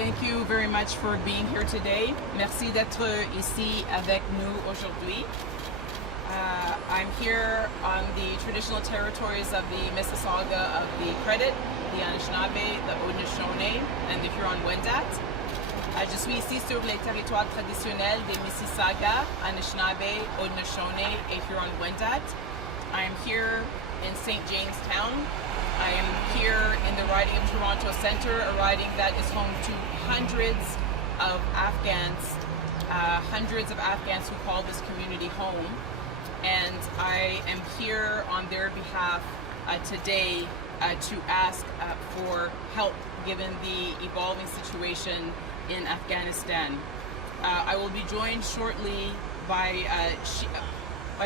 Thank you very much for being here today. Merci d'être ici avec nous aujourd'hui. I'm here on the traditional territories of the Mississauga of the Credit, the Anishinaabe, the Haudenosaunee, and the Huron-Wendat. Je suis ici sur les territoires traditionnels des Mississauga, Anishinaabe, Haudenosaunee, et Huron-Wendat. I am here in St. Jamestown. I am here in the riding of Toronto Centre, a riding that is home to hundreds of Afghans who call this community home. And I am here on their behalf today to ask for help given the evolving situation in Afghanistan. I will be joined shortly by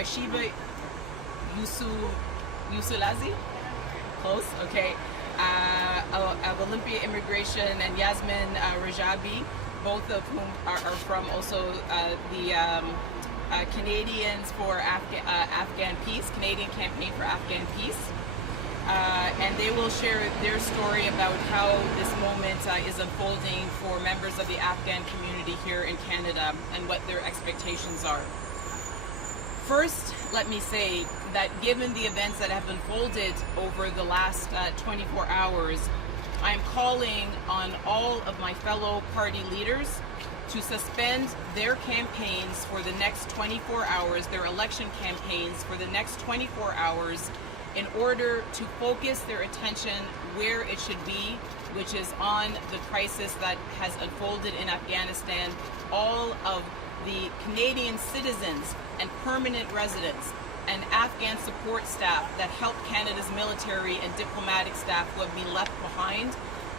Shiva Yusulazi, close, okay, of Olympia Immigration, and Yasmin Rajabi, both of whom are from also the Canadians for Afghan Peace, Canadian Campaign for Afghan Peace. And they will share their story about how this moment is unfolding for members of the Afghan community here in Canada and what their expectations are. First, let me say that given the events that have unfolded over the last 24 hours, I am calling on all of my fellow party leaders to suspend their campaigns for the next 24 hours, their election campaigns for the next 24 hours, in order to focus their attention where it should be, which is on the crisis that has unfolded in Afghanistan. All of the Canadian citizens and permanent residents and Afghan support staff that help Canada's military and diplomatic staff who have been left behind.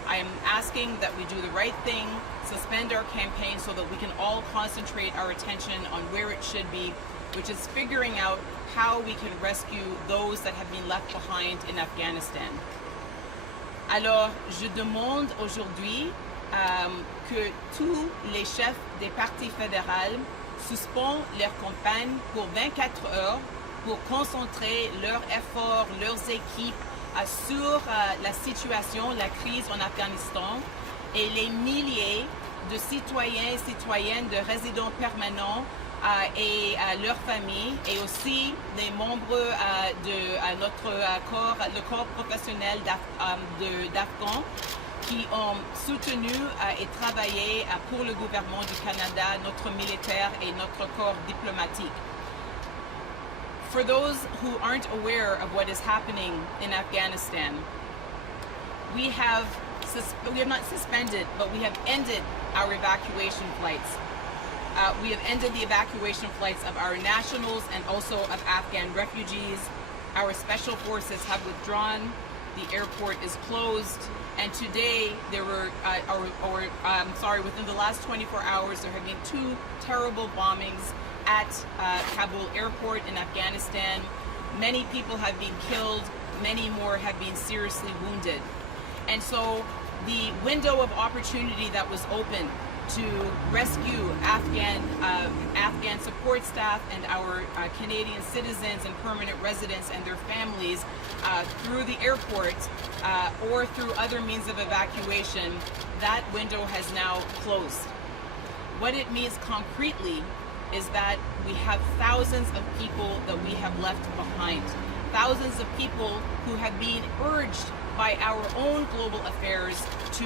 I am asking that we do the right thing, suspend our campaign so that we can all concentrate our attention on where it should be, which is figuring out how we can rescue those that have been left behind in Afghanistan. Alors, je demande aujourd'hui que tous les chefs des partis fédéraux suspendent leur campagne pour 24 heures pour concentrer leurs efforts, leurs équipes sur la situation, la crise en Afghanistan et les milliers de citoyens et citoyennes, de résidents permanents et leurs familles, et aussi les membres de notre corps, le corps professionnel d'Afghans qui ont soutenu et travaillé pour le gouvernement du Canada, notre militaire et notre corps diplomatique. For those who aren't aware of what is happening in Afghanistan, we have not suspended, but we have ended our evacuation flights. We have ended the evacuation flights of our nationals and also of Afghan refugees. Our special forces have withdrawn. The airport is closed. And today there were, within the last 24 hours, there have been 2 terrible bombings at Kabul airport in Afghanistan. Many people have been killed. Many more have been seriously wounded. And so the window of opportunity that was open to rescue Afghan support staff and our Canadian citizens and permanent residents and their families through the airport or through other means of evacuation, that window has now closed. What it means concretely is that we have thousands of people that we have left behind. Thousands of people who have been urged by our own global affairs to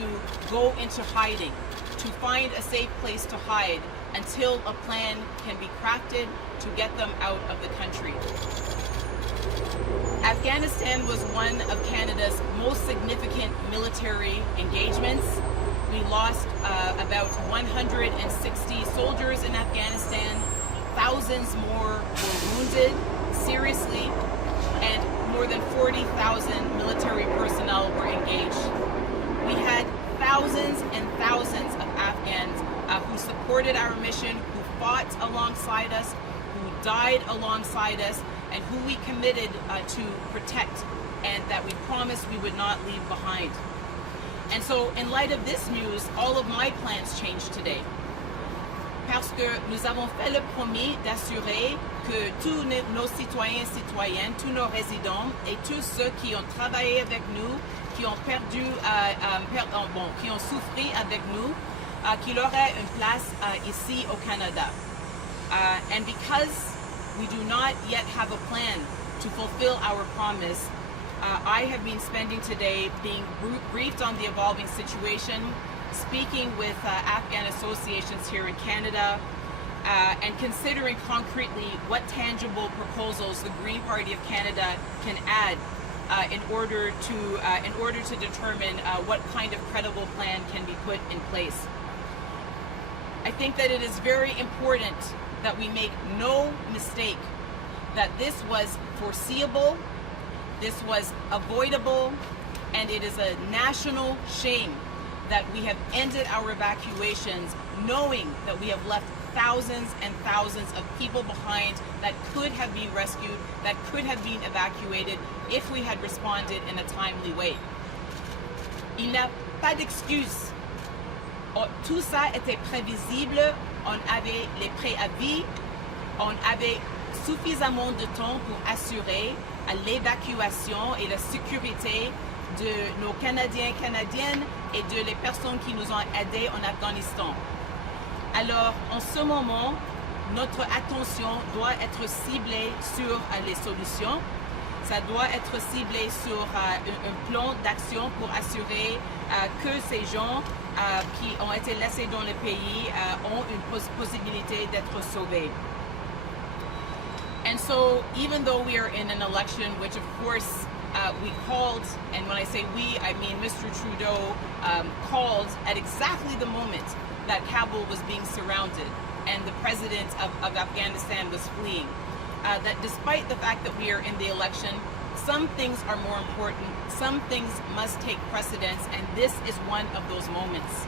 go into hiding, to find a safe place to hide until a plan can be crafted to get them out of the country. Afghanistan was one of Canada's most significant military engagements. We lost about 160 soldiers in Afghanistan. Thousands more were wounded seriously, and more than 40,000 military personnel were engaged. We had thousands and thousands of Afghans who supported our mission, who fought alongside us, who died alongside us, and who we committed to protect, and that we promised we would not leave behind. And so in light of this news, all of my plans changed today. parce que nous avons fait le promis d'assurer que tous nos citoyens et citoyennes, tous nos résidents et tous ceux qui ont travaillé avec nous, qui ont qui ont souffert avec nous, qu'il aurait une place ici au Canada. And because we do not yet have a plan to fulfill our promise, I have been spending today being briefed on the evolving situation, speaking with Afghan associations here in Canada, and considering concretely what tangible proposals the Green Party of Canada can add in order to determine what kind of credible plan can be put in place. I think that it is very important that we make no mistake that this was foreseeable, this was avoidable, and it is a national shame that we have ended our evacuations knowing that we have left thousands and thousands of people behind that could have been rescued, that could have been evacuated if we had responded in a timely way. Il n'y a pas d'excuse. Tout ça était prévisible, on avait les préavis, on avait suffisamment de temps pour assurer l'évacuation et la sécurité de nos Canadiens, Canadiennes et de les personnes qui nous ont aidés en Afghanistan. Alors, en ce moment, notre attention doit être ciblée sur les solutions. Ça doit être ciblé sur un plan d'action pour assurer que ces gens qui ont été laissés dans le pays ont une possibilité d'être sauvés. And so, even though we are in an election, which of course we called, and when I say we, I mean Mr. Trudeau called at exactly the moment that Kabul was being surrounded and the president of Afghanistan was fleeing. That despite the fact that we are in the election, some things are more important, some things must take precedence, and this is one of those moments.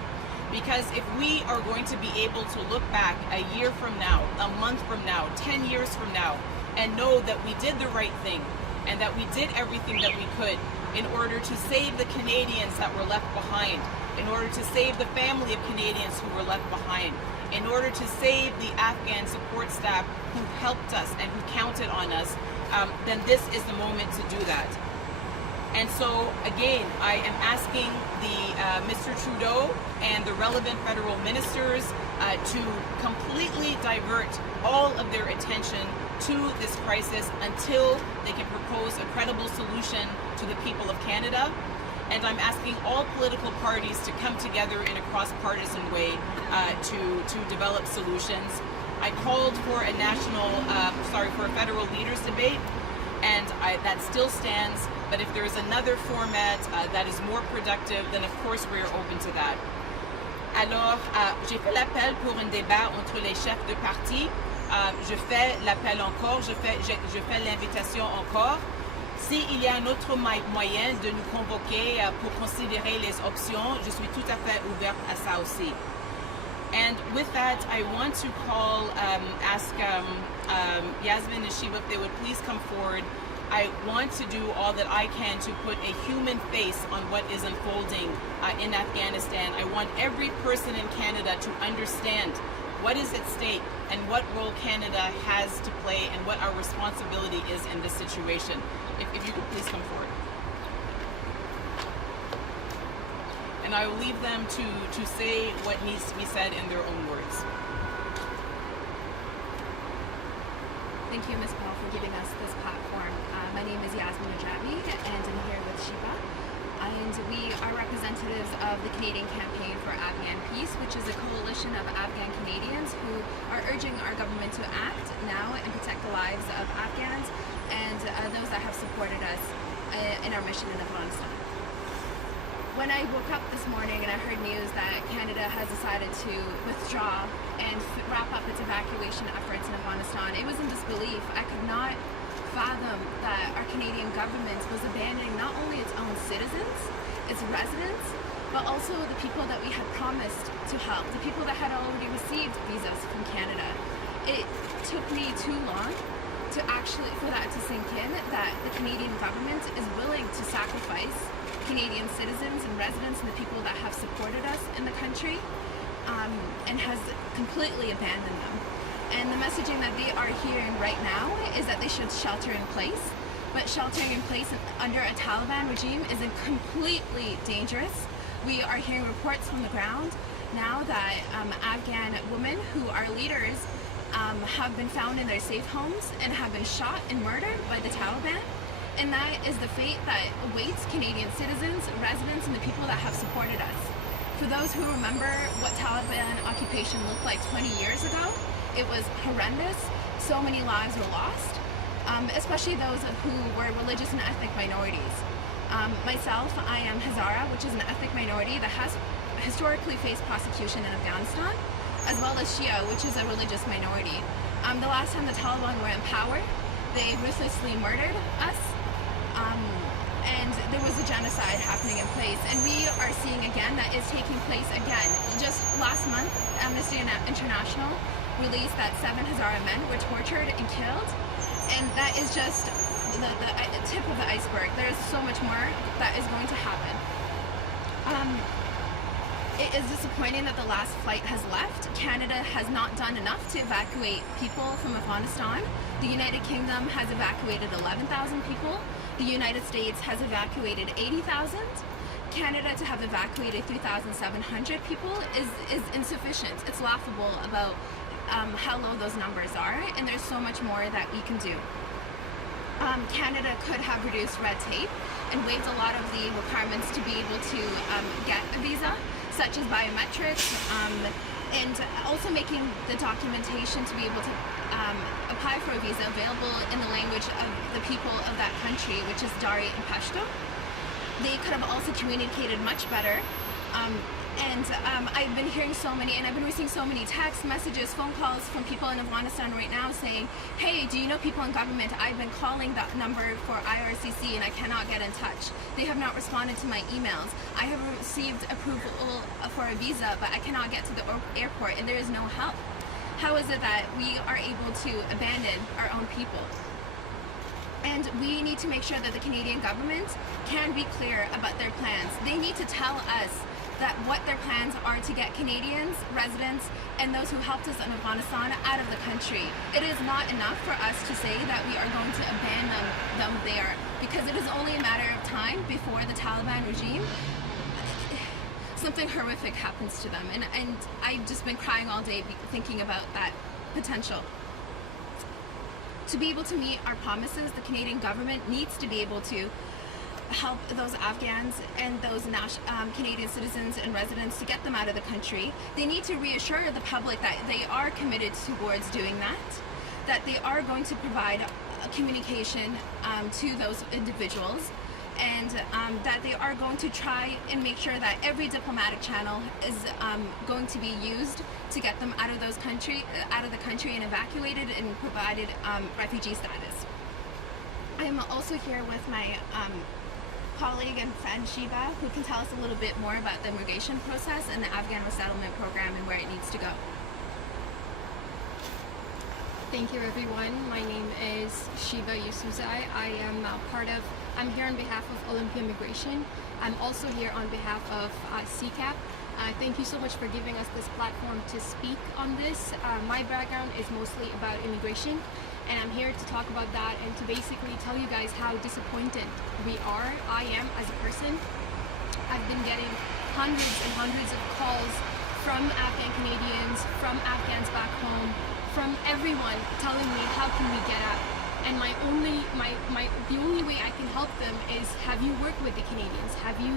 Because if we are going to be able to look back a year from now, a month from now, 10 years from now, and know that we did the right thing, and that we did everything that we could in order to save the Canadians that were left behind, in order to save the family of Canadians who were left behind, in order to save the Afghan support staff who helped us and who counted on us, then this is the moment to do that. And so, again, I am asking Mr. Trudeau and the relevant federal ministers to completely divert all of their attention to this crisis until they can propose a credible solution to the people of Canada. And I'm asking all political parties to come together in a cross-partisan way to develop solutions. I called for a for a federal leaders debate, and that still stands. But if there is another format that is more productive, then of course we are open to that. Alors, j'ai fait l'appel pour un débat entre les chefs de parti. Je fais l'appel encore, je fais l'invitation encore. S'il y a un autre moyen de nous convoquer pour considérer les options, je suis tout à fait ouverte à ça aussi. And with that, I want to ask Yasmin and Shiva if they would please come forward. I want to do all that I can to put a human face on what is unfolding in Afghanistan. I want every person in Canada to understand what is at stake and what role Canada has to play and what our responsibility is in this situation. If you could please come forward. And I will leave them to say what needs to be said in their own words. Thank you, Ms. Paul, for giving us this platform. My name is Yasmin Ajabi, and I'm here with Shiva. And we are representatives of the Canadian Campaign for Afghan Peace, which is a coalition of Afghan Canadians who are urging our government to act now and protect the lives of Afghans and those that have supported us in our mission in Afghanistan. When I woke up this morning and I heard news that Canada has decided to withdraw and wrap up its evacuation efforts in Afghanistan, it was in disbelief. I could not fathom that our Canadian government was abandoning not only its own citizens, its residents, but also the people that we had promised to help, the people that had already received visas from Canada. It took me too long for that to sink in, that the Canadian government is willing to sacrifice Canadian citizens and residents and the people that have supported us in the country and has completely abandoned them. And the messaging that they are hearing right now is that they should shelter in place. But sheltering in place under a Taliban regime is completely dangerous. We are hearing reports from the ground now that Afghan women who are leaders have been found in their safe homes and have been shot and murdered by the Taliban. And that is the fate that awaits Canadian citizens, residents, and the people that have supported us. For those who remember what Taliban occupation looked like 20 years ago, it was horrendous. So many lives were lost, especially those who were religious and ethnic minorities. Myself, I am Hazara, which is an ethnic minority that has historically faced prosecution in Afghanistan, as well as Shia, which is a religious minority. The last time the Taliban were in power, they ruthlessly murdered us, and there was a genocide happening in place. And we are seeing again that is taking place again. Just last month, Amnesty International released that 7 Hazara men were tortured and killed, and that is just the tip of the iceberg. There is so much more that is going to happen. It is disappointing that the last flight has left. Canada has not done enough to evacuate people from Afghanistan. The United Kingdom has evacuated 11,000 people. The United States has evacuated 80,000. Canada to have evacuated 3,700 people is insufficient. It's laughable about how low those numbers are, and there's so much more that we can do. Canada could have reduced red tape and waived a lot of the requirements to be able to get a visa, such as biometrics, and also making the documentation to be able to apply for a visa available in the language of the people of that country, which is Dari and Pashto. They could have also communicated much better. I've been hearing so many, and I've been receiving so many text messages, phone calls from people in Afghanistan right now saying, hey, do you know people in government? I've been calling that number for IRCC and I cannot get in touch. They have not responded to my emails. I have received approval for a visa, but I cannot get to the airport and there is no help. How is it that we are able to abandon our own people? And we need to make sure that the Canadian government can be clear about their plans. They need to tell us that what their plans are to get Canadians, residents, and those who helped us in Afghanistan out of the country. It is not enough for us to say that we are going to abandon them there, because it is only a matter of time before the Taliban regime, something horrific happens to them. And I've just been crying all day thinking about that potential. To be able to meet our promises, the Canadian government needs to be able to help those Afghans and those Canadian citizens and residents to get them out of the country. They need to reassure the public that they are committed towards doing that they are going to provide communication to those individuals, and that they are going to try and make sure that every diplomatic channel is going to be used to get them out of the country and evacuated and provided refugee status. I am also here with my colleague and friend Shiba, who can tell us a little bit more about the immigration process and the Afghan resettlement program and where it needs to go. Thank you, everyone. My name is Shiba Yusuzai. I'm here on behalf of Olympia Immigration. I'm also here on behalf of CCAP. Thank you so much for giving us this platform to speak on this. My background is mostly about immigration, and I'm here to talk about that and to basically tell you guys how disappointed I am as a person. I've been getting hundreds and hundreds of calls from Afghan Canadians, from Afghans back home, from everyone telling me how can we get out. And the only way I can help them is, have you worked with the Canadians? Have you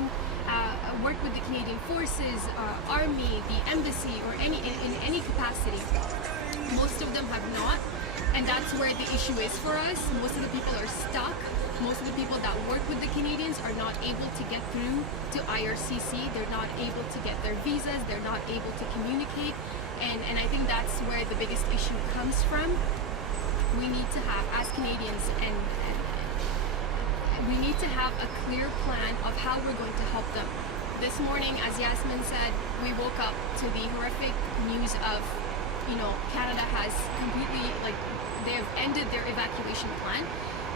worked with the Canadian Forces, Army, the Embassy, or in any capacity? Most of them have not, and that's where the issue is for us. Most of the people are stuck. Most of the people that work with the Canadians are not able to get through to IRCC. They're not able to get their visas. They're not able to communicate, and I think that's where the biggest issue comes from. We need to have, as Canadians, and we need to have a clear plan of how we're going to help them. This morning, as Yasmin said, we woke up to the horrific news of, Canada has completely, they have ended their evacuation plan,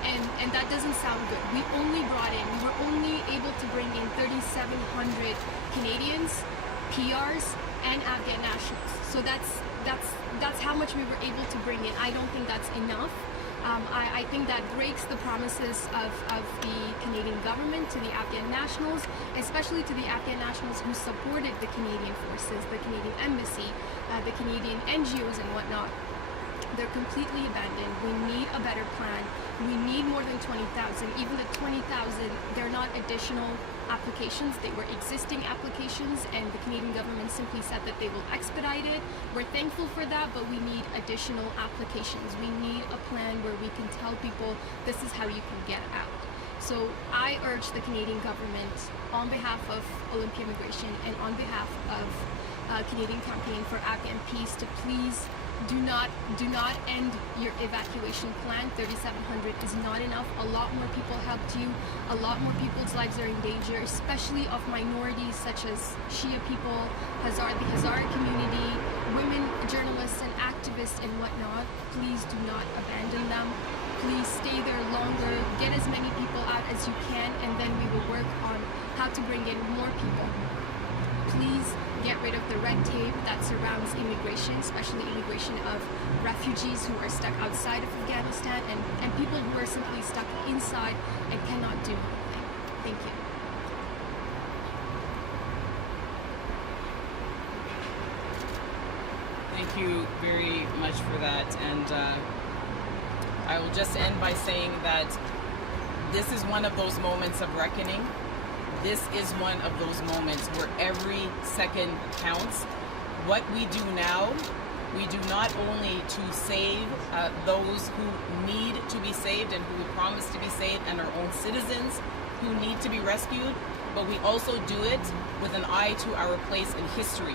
and that doesn't sound good. We were only able to bring in 3,700 Canadians, PRs, and Afghan nationals. So that's how much we were able to bring in. I don't think that's enough. I think that breaks the promises of the Canadian government to the Afghan nationals, especially to the Afghan nationals who supported the Canadian forces, the Canadian embassy, the Canadian NGOs and whatnot. They're completely abandoned. We need a better plan. We need more than 20,000. Even the 20,000, they're not additional applications. They were existing applications, and the Canadian government simply said that they will expedite it. We're thankful for that, but we need additional applications. We need a plan where we can tell people this is how you can get out. So I urge the Canadian government, on behalf of Olympia Immigration and on behalf of Canadian Campaign for Afghan Peace, to please do not end your evacuation plan. 3,700 is not enough. A lot more people helped you. A lot more people's lives are in danger, especially of minorities such as Shia people, the Hazara community, women, journalists and activists and whatnot. Please do not abandon them. Please stay there longer. Get as many people out as you can, and then we will work on how to bring in more people. Please get rid of the red tape that surrounds immigration, especially immigration of refugees who are stuck outside of Afghanistan and people who are simply stuck inside and cannot do anything. Thank you. Thank you very much for that. And I will just end by saying that this is one of those moments of reckoning. This is one of those moments where every second counts. What we do now, we do not only to save those who need to be saved and who we promise to be saved, and our own citizens who need to be rescued, but we also do it with an eye to our place in history.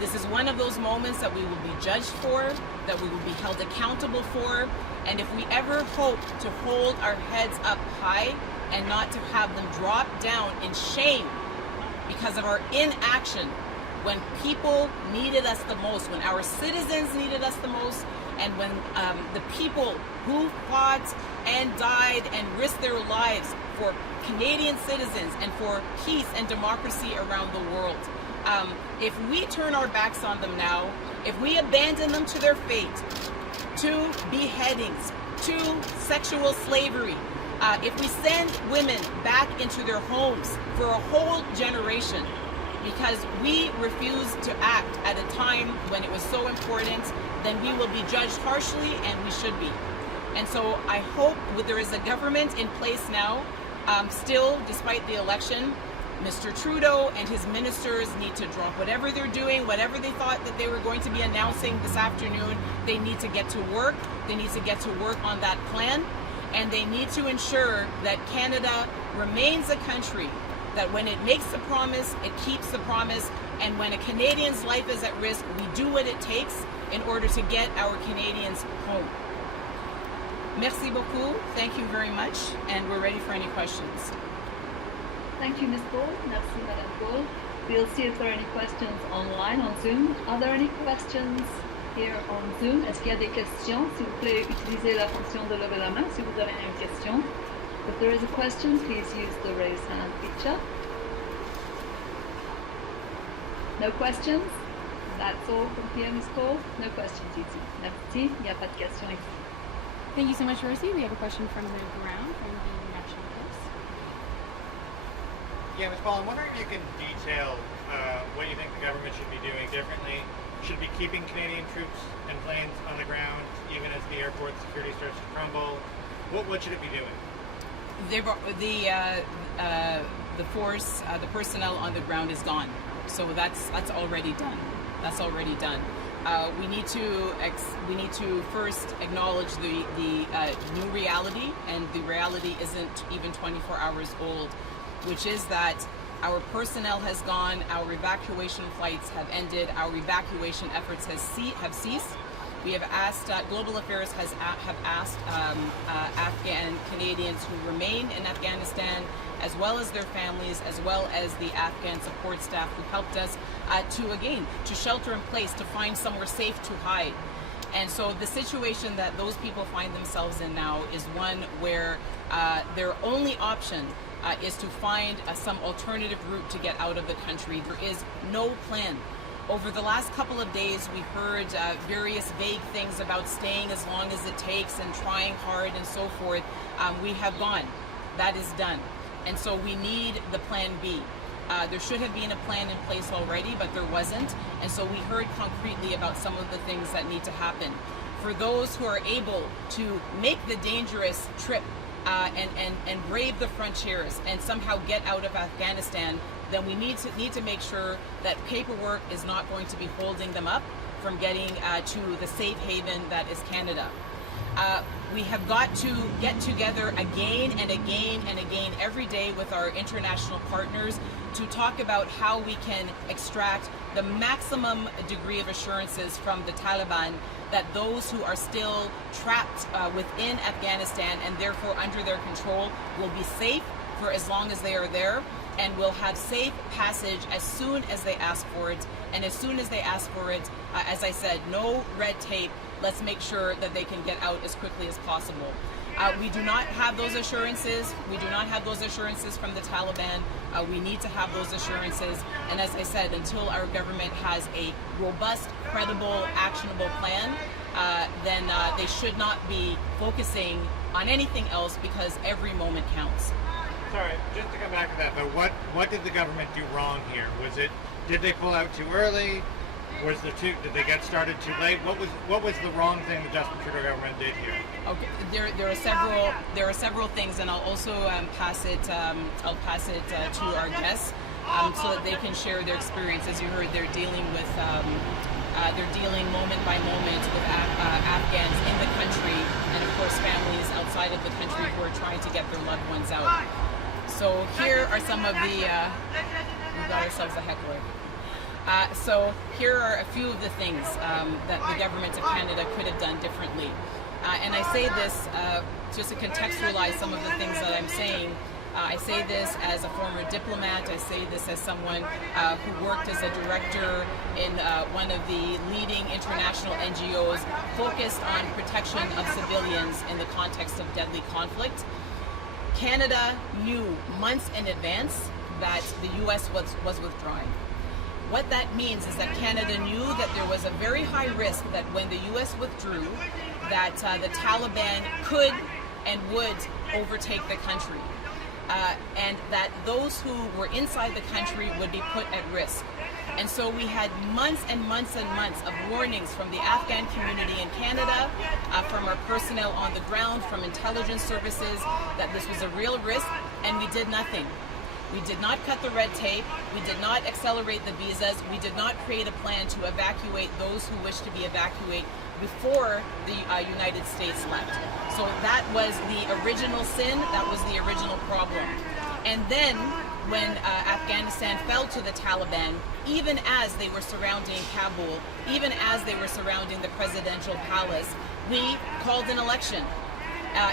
This is one of those moments that we will be judged for, that we will be held accountable for, and if we ever hope to hold our heads up high and not to have them drop down in shame because of our inaction when people needed us the most, when our citizens needed us the most, and when the people who fought and died and risked their lives for Canadian citizens and for peace and democracy around the world. If we turn our backs on them now, if we abandon them to their fate, to beheadings, to sexual slavery, if we send women back into their homes for a whole generation because we refuse to act at a time when it was so important, then we will be judged harshly, and we should be. And so I hope there is a government in place now, still, despite the election. Mr. Trudeau and his ministers need to drop whatever they're doing, whatever they thought that they were going to be announcing this afternoon. They need to get to work. They need to get to work on that plan. And they need to ensure that Canada remains a country that when it makes the promise, it keeps the promise. And when a Canadian's life is at risk, we do what it takes in order to get our Canadians home. Merci beaucoup. Thank you very much. And we're ready for any questions. Thank you, Ms. Paul. Merci, Madame Paul. We'll see if there are any questions online on Zoom. Are there any questions here on Zoom? Est-ce qu'il y a des questions? S'il vous plaît, utilisez la fonction de lever la main si vous avez une question. If there is a question, please use the raise hand feature. No questions? That's all from here, Ms. Paul. No questions ici. Merci. Il n'y a pas de questions ici. Thank you so much, Rosie. We have a question from the ground, from the National Post. Yeah, Ms. Paul, I'm wondering if you can detail what you think the government should be doing differently. Should it be keeping Canadian troops and planes on the ground even as the airport security starts to crumble? What should it be doing? The force, the personnel on the ground is gone, so that's already done. That's already done. We need to first acknowledge the new reality, and the reality isn't even 24 hours old, which is that our personnel has gone, our evacuation flights have ended, our evacuation efforts have ceased. We have asked, Global Affairs have asked Afghan Canadians who remain in Afghanistan, as well as their families, as well as the Afghan support staff who helped us to shelter in place, to find somewhere safe to hide. And so the situation that those people find themselves in now is one where their only option is to find some alternative route to get out of the country. There is no plan. over the last couple of days, we heard various vague things about staying as long as it takes and trying hard and so forth. We have gone. That is done. And so we need the plan B. There should have been a plan in place already, but there wasn't. And so we heard concretely about some of the things that need to happen. For those who are able to make the dangerous trip and brave the frontiers and somehow get out of Afghanistan, then we need to make sure that paperwork is not going to be holding them up from getting to the safe haven that is Canada. We have got to get together again and again and again every day with our international partners to talk about how we can extract the maximum degree of assurances from the Taliban that those who are still trapped within Afghanistan and therefore under their control will be safe for as long as they are there, and will have safe passage as soon as they ask for it. And as soon as they ask for it, as I said, no red tape. Let's make sure that they can get out as quickly as possible. We do not have those assurances. We do not have those assurances from the Taliban. We need to have those assurances. And as I said, until our government has a robust, credible, actionable plan, then they should not be focusing on anything else, because every moment counts. Sorry, just to come back to that, but what did the government do wrong here? Did they pull out too early? Did they get started too late? What was the wrong thing the Justin Trudeau government did here? Okay, there are several things, and I'll also pass it to our guests so that they can share their experience. As you heard, they're dealing moment by moment with Afghans in the country, and of course families outside of the country who are trying to get their loved ones out. So here are some of the. We got ourselves a heckler. So here are a few of the things that the government of Canada could have done differently. And I say this just to contextualize some of the things that I'm saying. I say this as a former diplomat. I say this as someone who worked as a director in one of the leading international NGOs focused on protection of civilians in the context of deadly conflict. Canada knew months in advance that the U.S. was withdrawing. What that means is that Canada knew that there was a very high risk that when the U.S. withdrew, that the Taliban could and would overtake the country, and that those who were inside the country would be put at risk. And so we had months and months and months of warnings from the Afghan community in Canada, from our personnel on the ground, from intelligence services, that this was a real risk, and we did nothing. We did not cut the red tape. We did not accelerate the visas. We did not create a plan to evacuate those who wished to be evacuated before the United States left. So that was the original sin. That was the original problem. And then when Afghanistan fell to the Taliban, even as they were surrounding Kabul, even as they were surrounding the presidential palace, we called an election.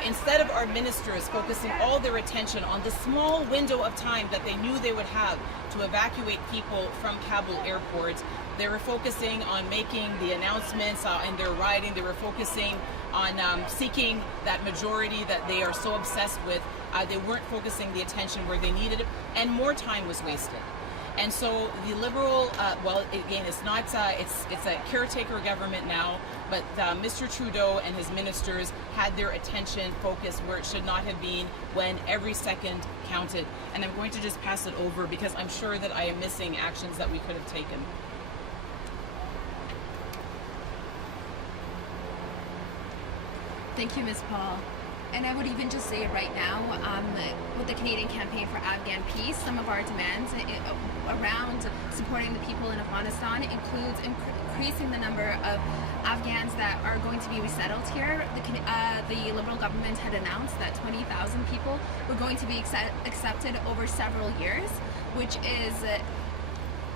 Instead of our ministers focusing all their attention on the small window of time that they knew they would have to evacuate people from Kabul airport, they were focusing on making the announcements in their riding. They were focusing on seeking that majority that they are so obsessed with. They weren't focusing the attention where they needed it, and more time was wasted. And so the Liberal, well, again, it's not, it's a caretaker government now, but Mr. Trudeau and his ministers had their attention focused where it should not have been, when every second counted. And I'm going to just pass it over because I'm sure that I am missing actions that we could have taken. Thank you, Ms. Paul. And I would even just say right now, with the Canadian Campaign for Afghan Peace, some of our demands around supporting the people in Afghanistan includes increasing the number of Afghans that are going to be resettled here. The Liberal government had announced that 20,000 people were going to be accepted over several years, which is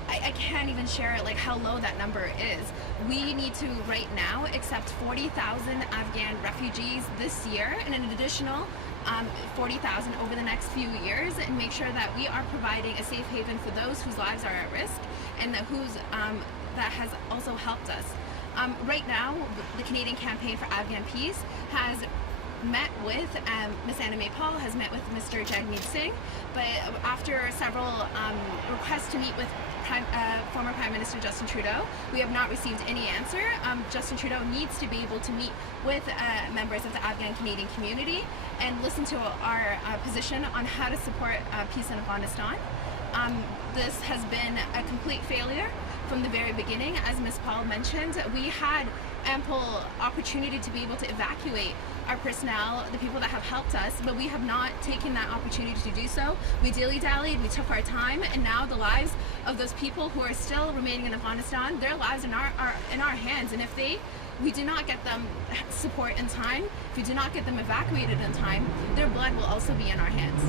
I can't even share like how low that number is. We need to right now accept 40,000 Afghan refugees this year and an additional 40,000 over the next few years, and make sure that we are providing a safe haven for those whose lives are at risk, and that has also helped us. Right now, the Canadian Campaign for Afghan Peace has met with Ms. Annamie Paul has met with Mr. Jagmeet Singh, but after several requests to meet with former Prime Minister Justin Trudeau. We have not received any answer. Justin Trudeau needs to be able to meet with members of the Afghan Canadian community and listen to our position on how to support peace in Afghanistan. This has been a complete failure from the very beginning. As Ms. Paul mentioned, we had ample opportunity to be able to evacuate our personnel, the people that have helped us, but we have not taken that opportunity to do so. We dilly-dallied, we took our time, and now the lives of those people who are still remaining in Afghanistan, their lives are in our hands. And if we do not get them support in time, if we do not get them evacuated in time, their blood will also be in our hands.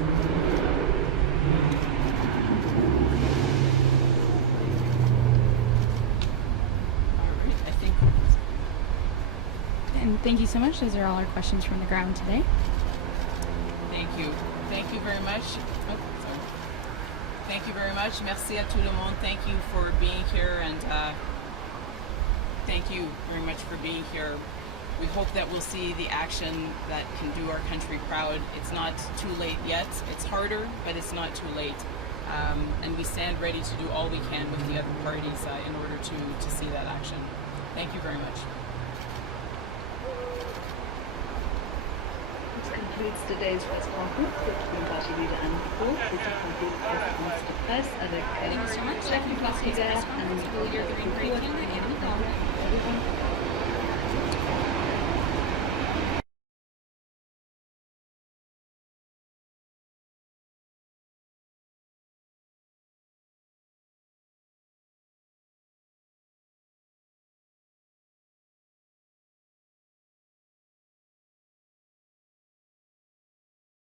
And thank you so much. Those are all our questions from the ground today. Thank you. Thank you very much. Oh, sorry. Thank you very much. Merci à tout le monde. Thank you for being here, and thank you very much for being here. We hope that we'll see the action that can do our country proud. It's not too late yet. It's harder, but it's not too late. And we stand ready to do all we can with the other parties in order to see that action. Thank you very much. This concludes today's press conference with Green Party leader Annamie Paul. This concludes the conference de presse avec Thank you so much. chef That du concludes Parti today's vert press conference. We'll hear the Green Party candidate, Annamie Paul. Everyone.